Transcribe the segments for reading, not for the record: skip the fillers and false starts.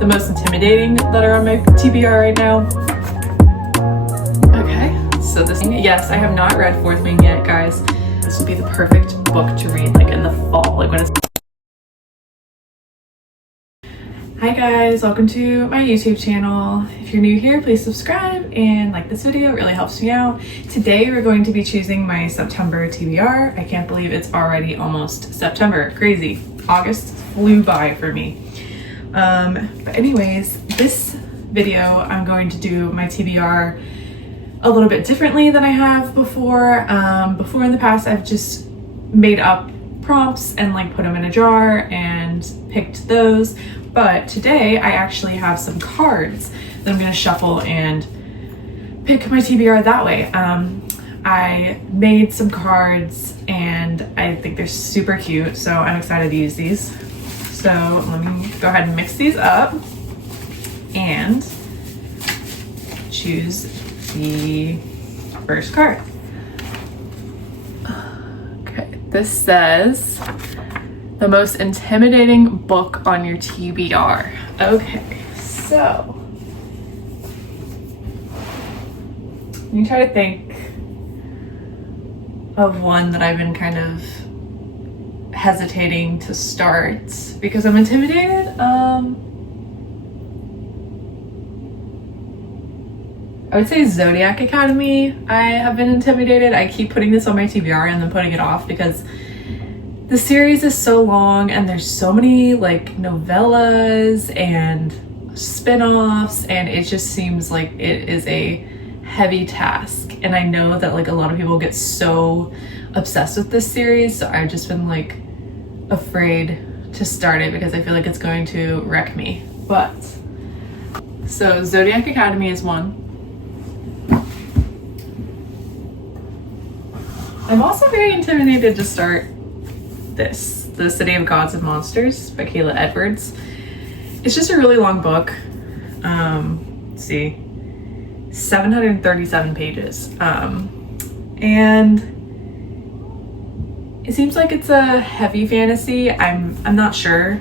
the most intimidating that are on my TBR right now. Okay, so this, yes, I have not read Fourth Wing yet, guys. This would be the perfect book to read like in the fall, like when it's... Hi guys, welcome to my YouTube channel. If you're new here, please subscribe and like this video, it really helps me out. Today we're going to be choosing my September TBR. I can't believe it's already almost September, crazy. August flew by for me. But anyways, this video I'm going to do my TBR a little bit differently than I have before. Before in the past I've just made up prompts and like put them in a jar and picked those. But today I actually have some cards that I'm gonna shuffle and pick my TBR that way. I made some cards and I think they're super cute, so I'm excited to use these. So let me go ahead and mix these up and choose the first card. Okay, this says the most intimidating book on your TBR. Okay, so let me try to think of one that I've been kind of hesitating to start because I'm intimidated. I would say Zodiac Academy. I have been intimidated. I keep putting this on my TBR and then putting it off because the series is so long and there's so many like novellas and spin-offs, and it just seems like it is a heavy task. And I know that like a lot of people get so obsessed with this series, so I've just been like afraid to start it because I feel like it's going to wreck me. But so Zodiac Academy is one. I'm also very intimidated to start this, The City of Gods and Monsters by Kayla Edwards. It's just a really long book. Let's see, 737 pages. And it seems like it's a heavy fantasy. I'm not sure.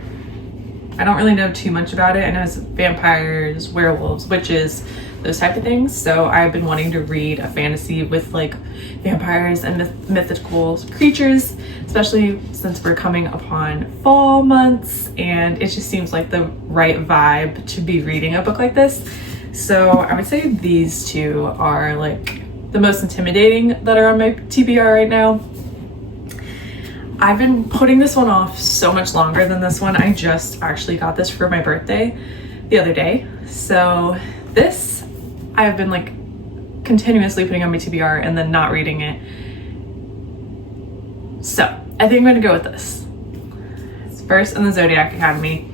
I don't really know too much about it. I know it's vampires, werewolves, witches, those type of things. So I've been wanting to read a fantasy with like vampires and mythical creatures, especially since we're coming upon fall months, and it just seems like the right vibe to be reading a book like this. So I would say these two are like the most intimidating that are on my TBR right now. I've been putting this one off so much longer than this one. I just actually got this for my birthday the other day. So this I've been like continuously putting on my TBR and then not reading it. So I think I'm gonna go with this. It's first in the Zodiac Academy.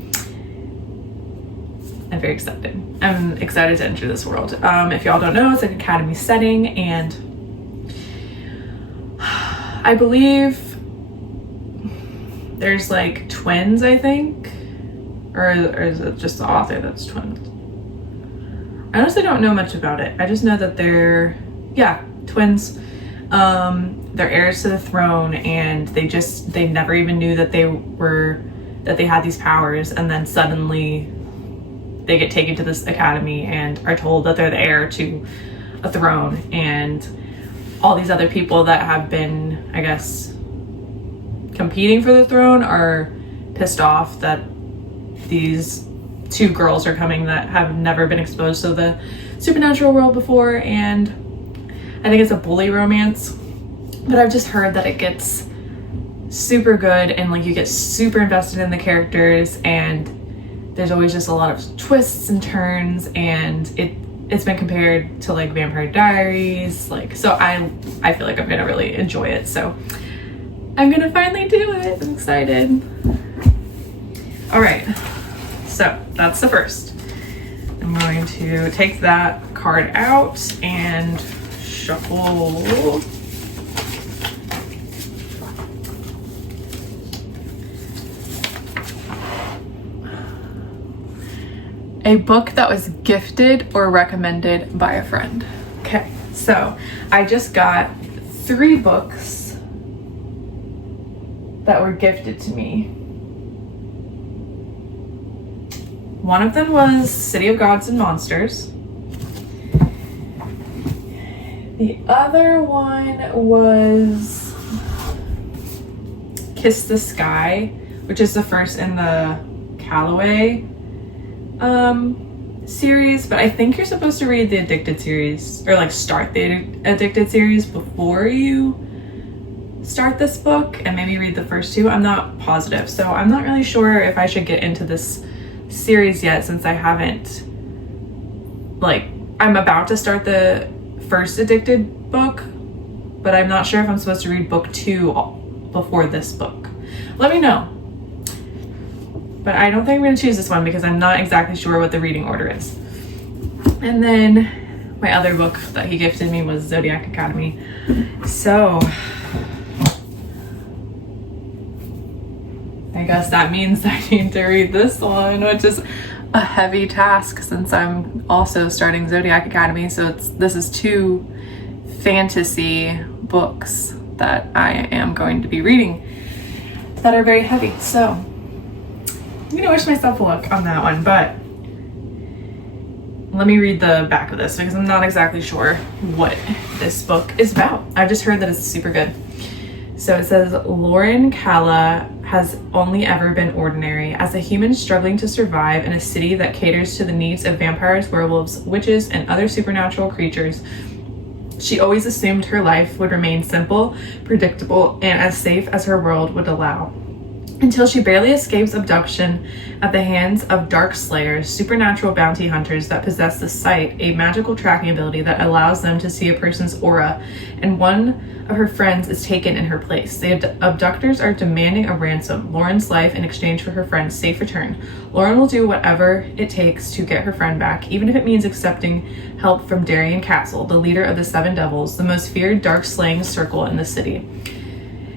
I'm very excited. I'm excited to enter this world. If y'all don't know, it's an academy setting, and I believe there's like twins, I think, or is it just the author that's twins? I honestly don't know much about it. I just know that they're, yeah, twins. They're heirs to the throne, and they never even knew that they had these powers, and then suddenly they get taken to this academy and are told that they're the heir to a throne, and all these other people that have been, I guess, competing for the throne are pissed off that these two girls are coming that have never been exposed to the supernatural world before, and I think it's a bully romance, but I've just heard that it gets super good and like you get super invested in the characters, and there's always just a lot of twists and turns, and it's been compared to like Vampire Diaries, like, so I feel like I'm gonna really enjoy it. So I'm gonna finally do it. I'm excited. All right, so that's the first. I'm going to take that card out and shuffle. A book that was gifted or recommended by a friend. Okay, so I just got 3 books that were gifted to me. One of them was City of Gods and Monsters. The other one was Kiss the Sky, which is the first in the Calloway series, but I think you're supposed to read the Addicted series, or like start the Addicted series before you start this book and maybe read the first two. I'm not positive, so I'm not really sure if I should get into this series yet, since I haven't, like, I'm about to start the first Addicted book, but I'm not sure if I'm supposed to read book 2 before this book. Let me know. But I don't think I'm going to choose this one because I'm not exactly sure what the reading order is. And then my other book that he gifted me was Zodiac Academy. So I guess that means I need to read this one, which is a heavy task since I'm also starting Zodiac Academy. So this is 2 fantasy books that I am going to be reading that are very heavy. So I'm gonna wish myself luck on that one, but let me read the back of this because I'm not exactly sure what this book is about. I've just heard that it's super good. So it says, Lauren Calla has only ever been ordinary. As a human struggling to survive in a city that caters to the needs of vampires, werewolves, witches, and other supernatural creatures, she always assumed her life would remain simple, predictable, and as safe as her world would allow. Until she barely escapes abduction at the hands of dark slayers, supernatural bounty hunters that possess the sight, a magical tracking ability that allows them to see a person's aura, and one of her friends is taken in her place. The abductors are demanding a ransom, Lauren's life in exchange for her friend's safe return. Lauren will do whatever it takes to get her friend back, even if it means accepting help from Darien Castle, the leader of the Seven Devils, the most feared dark slaying circle in the city.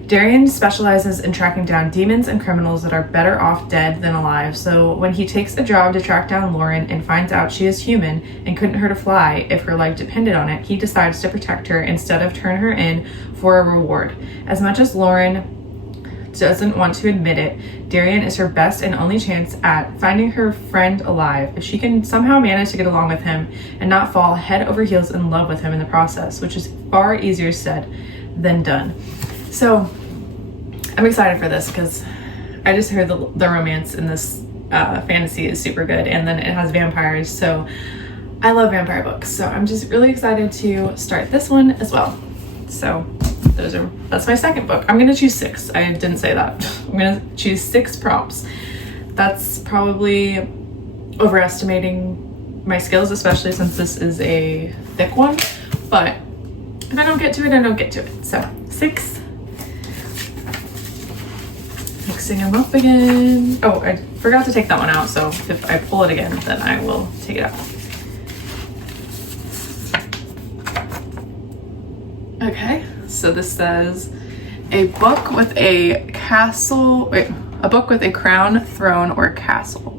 Darien specializes in tracking down demons and criminals that are better off dead than alive, so when he takes a job to track down Lauren and finds out she is human and couldn't hurt a fly if her life depended on it, he decides to protect her instead of turn her in for a reward. As much as Lauren doesn't want to admit it, Darien is her best and only chance at finding her friend alive. If she can somehow manage to get along with him and not fall head over heels in love with him in the process, which is far easier said than done. So I'm excited for this because I just heard the romance in this fantasy is super good, and then it has vampires, so I love vampire books. So I'm just really excited to start this one as well. So that's my second book. I'm gonna choose 6. I didn't say that. I'm gonna choose 6 prompts. That's probably overestimating my skills, especially since this is a thick one, but if I don't get to it, I don't get to it. So 6. Mixing them up again. Oh, I forgot to take that one out, so if I pull it again, then I will take it out. Okay, so this says a book with a castle, a book with a crown, throne, or castle.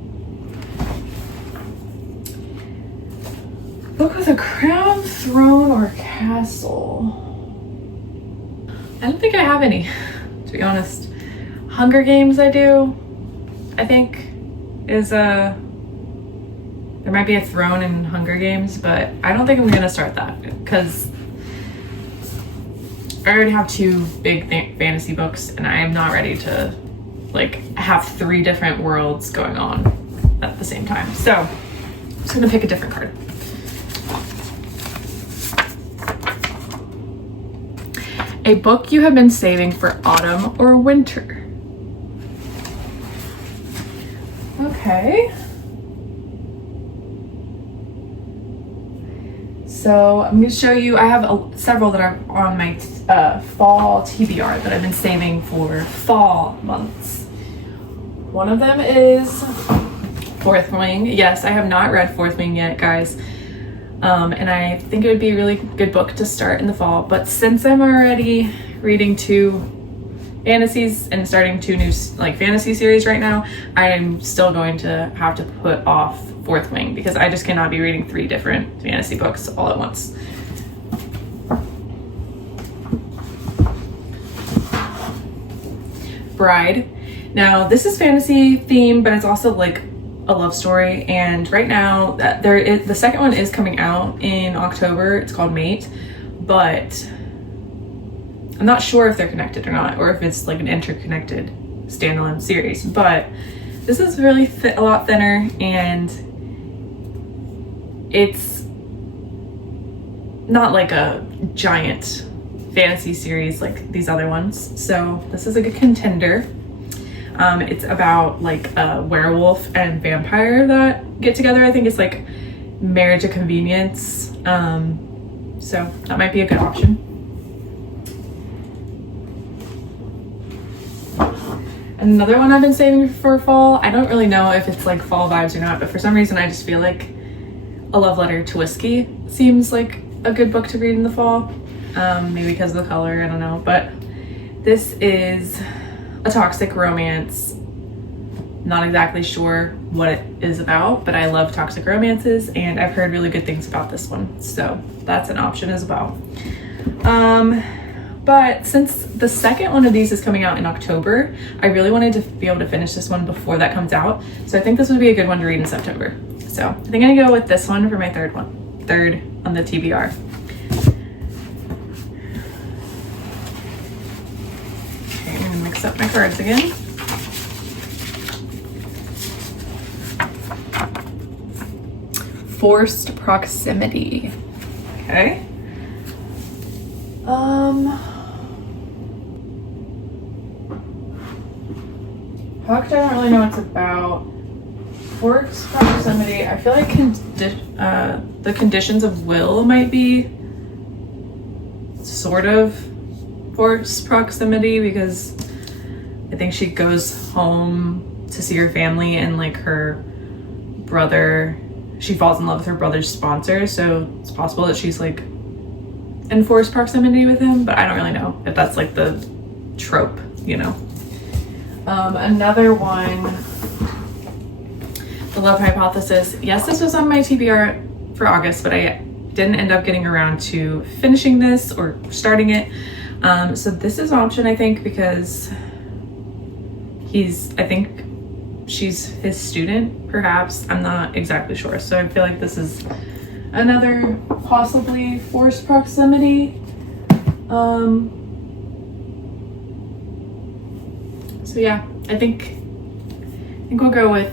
Book with a crown, throne, or castle. I don't think I have any, to be honest. Hunger Games I do, I think, is there might be a throne in Hunger Games, but I don't think I'm gonna start that because I already have 2 big fantasy books and I am not ready to like have 3 different worlds going on at the same time. So I'm just gonna pick a different card. A book you have been saving for autumn or winter. Okay. So I'm going to show you, I have several that are on my fall TBR that I've been saving for fall months. One of them is Fourth Wing. Yes, I have not read Fourth Wing yet, guys. And I think it would be a really good book to start in the fall. But since I'm already reading 2 fantasies and starting 2 new like fantasy series right now, I am still going to have to put off Fourth Wing because I just cannot be reading 3 different fantasy books all at once. Bride. Now this is fantasy themed, but it's also like a love story, and right now the second one is coming out in October. It's called Mate, but I'm not sure if they're connected or not, or if it's like an interconnected standalone series. But this is really a lot thinner, and it's not like a giant fantasy series like these other ones. So this is a good contender. It's about like a werewolf and vampire that get together. I think it's like marriage of convenience. So that might be a good option. Another one I've been saving for fall. I don't really know if it's like fall vibes or not, but for some reason I just feel like A Love Letter to Whiskey seems like a good book to read in the fall. Maybe because of the color, I don't know. But this is a toxic romance. Not exactly sure what it is about, but I love toxic romances, and I've heard really good things about this one. So that's an option as well. But since the second one of these is coming out in October, I really wanted to be able to finish this one before that comes out. So I think this would be a good one to read in September. So I think I'm gonna go with this one for my third on the TBR. Okay, I'm gonna mix up my cards again. Forced proximity. Okay. Hooked, I don't really know what it's about. Forced proximity, I feel like the conditions of will might be sort of forced proximity, because I think she goes home to see her family, and like her brother, she falls in love with her brother's sponsor, so it's possible that she's like in forced proximity with him, but I don't really know if that's like the trope, you know. Another one, The Love Hypothesis. Yes, this was on my TBR for August, but I didn't end up getting around to finishing this or starting it. So this is an option, I think, because I think she's his student, perhaps. I'm not exactly sure. So I feel like this is another possibly forced proximity. So yeah, I think we'll go with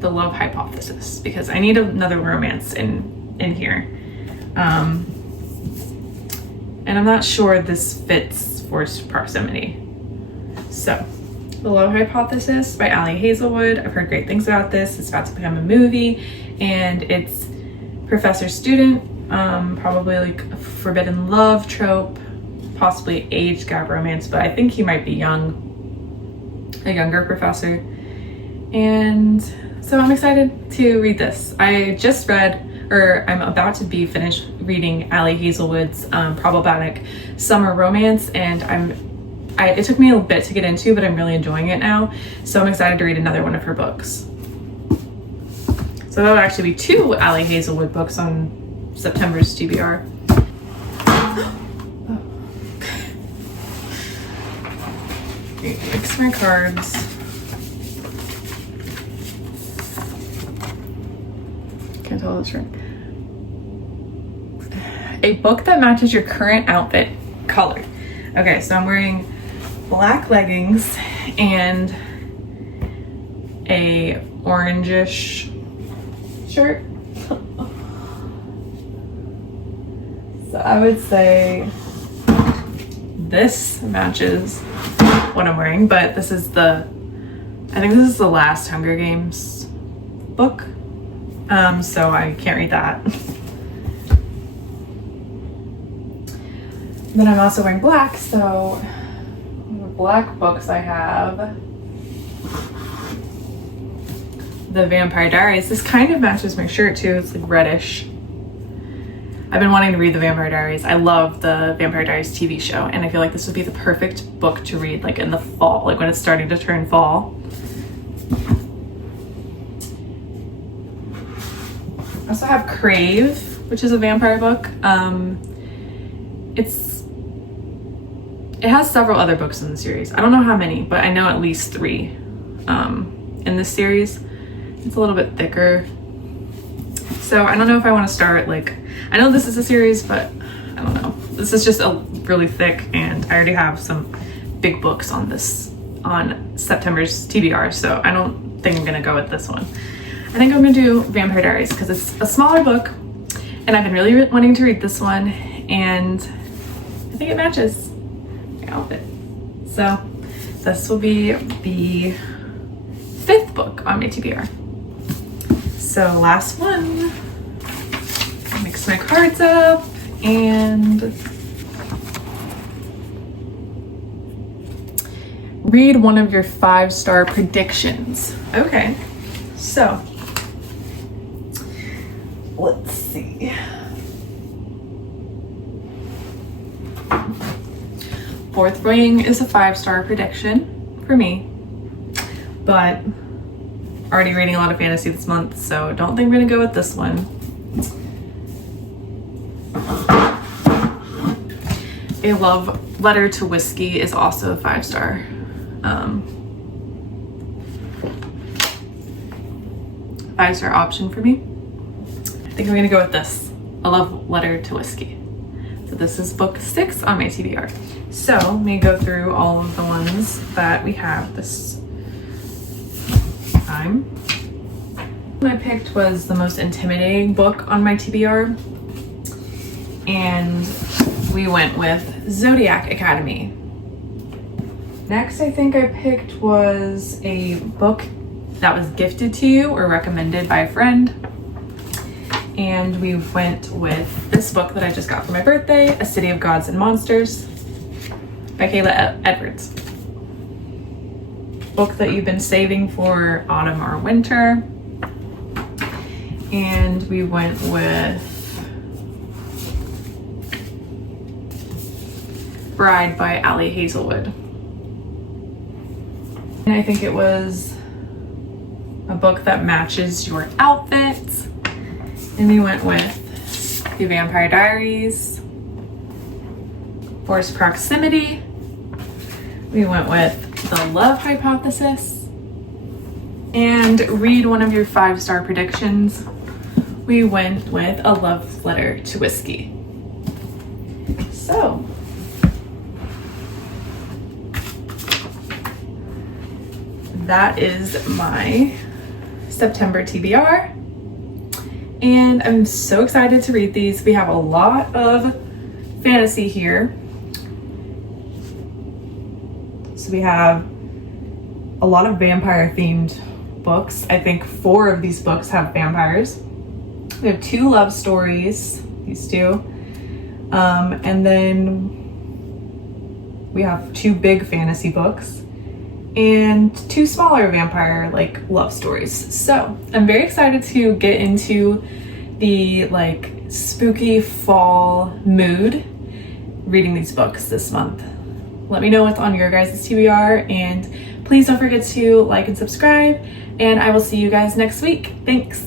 The Love Hypothesis, because I need another romance in here. And I'm not sure this fits forced proximity. So The Love Hypothesis by Ali Hazelwood. I've heard great things about this. It's about to become a movie, and it's professor student, probably like a forbidden love trope, possibly age gap romance, but I think he might be a younger professor. And so I'm excited to read this. I just read, or I'm about to be finished reading Ali Hazelwood's problematic summer romance, and it took me a bit to get into, but I'm really enjoying it now. So I'm excited to read another one of her books. So that'll actually be 2 Ali Hazelwood books on September's TBR. Mix my cards. Can't tell this right. A book that matches your current outfit color. Okay, so I'm wearing black leggings and a orangish shirt. So I would say this matches what I'm wearing, but I think this is the last Hunger Games book. So I can't read that. Then I'm also wearing black, so the black books I have. The Vampire Diaries. This kind of matches my shirt too. It's like reddish. I've been wanting to read the Vampire Diaries. I love the Vampire Diaries TV show, and I feel like this would be the perfect book to read like in the fall, like when it's starting to turn fall. I also have Crave, which is a vampire book. It has several other books in the series. I don't know how many, but I know at least 3 in this series. It's a little bit thicker. So I don't know if I want to start, like, I know this is a series, but I don't know. This is just a really thick, and I already have some big books on this, on September's TBR, so I don't think I'm gonna go with this one. I think I'm gonna do Vampire Diaries because it's a smaller book, and I've been really wanting to read this one, and I think it matches my outfit. So this will be the 5th book on my TBR. So last one, mix my cards up and read one of your 5-star predictions. Okay, so let's see. Fourth Ring is a 5-star prediction for me, but already reading a lot of fantasy this month, so don't think I'm gonna go with this one. A Love Letter to Whiskey is also a 5-star. 5-star option for me. I think I'm gonna go with this, A Love Letter to Whiskey. So this is book 6 on my TBR. So let me go through all of the ones that we have this time. One I picked was the most intimidating book on my TBR, and we went with Zodiac Academy. Next, I think I picked was a book that was gifted to you or recommended by a friend, and we went with this book that I just got for my birthday, A City of Gods and Monsters by Kayla Edwards. Book that you've been saving for autumn or winter. And we went with Bride by Ali Hazelwood. And I think it was a book that matches your outfit. And we went with The Vampire Diaries, Forced Proximity. We went with The Love Hypothesis, and read one of your 5-star predictions. We went with A Love Letter to Whiskey. So that is my September TBR, and I'm so excited to read these. We have a lot of fantasy here. So we have a lot of vampire themed books. I think 4 of these books have vampires. We have 2 love stories, these 2. And then we have 2 big fantasy books and 2 smaller vampire like love stories. So I'm very excited to get into the like spooky fall mood reading these books this month. Let me know what's on your guys' TBR, and please don't forget to like and subscribe, and I will see you guys next week. Thanks.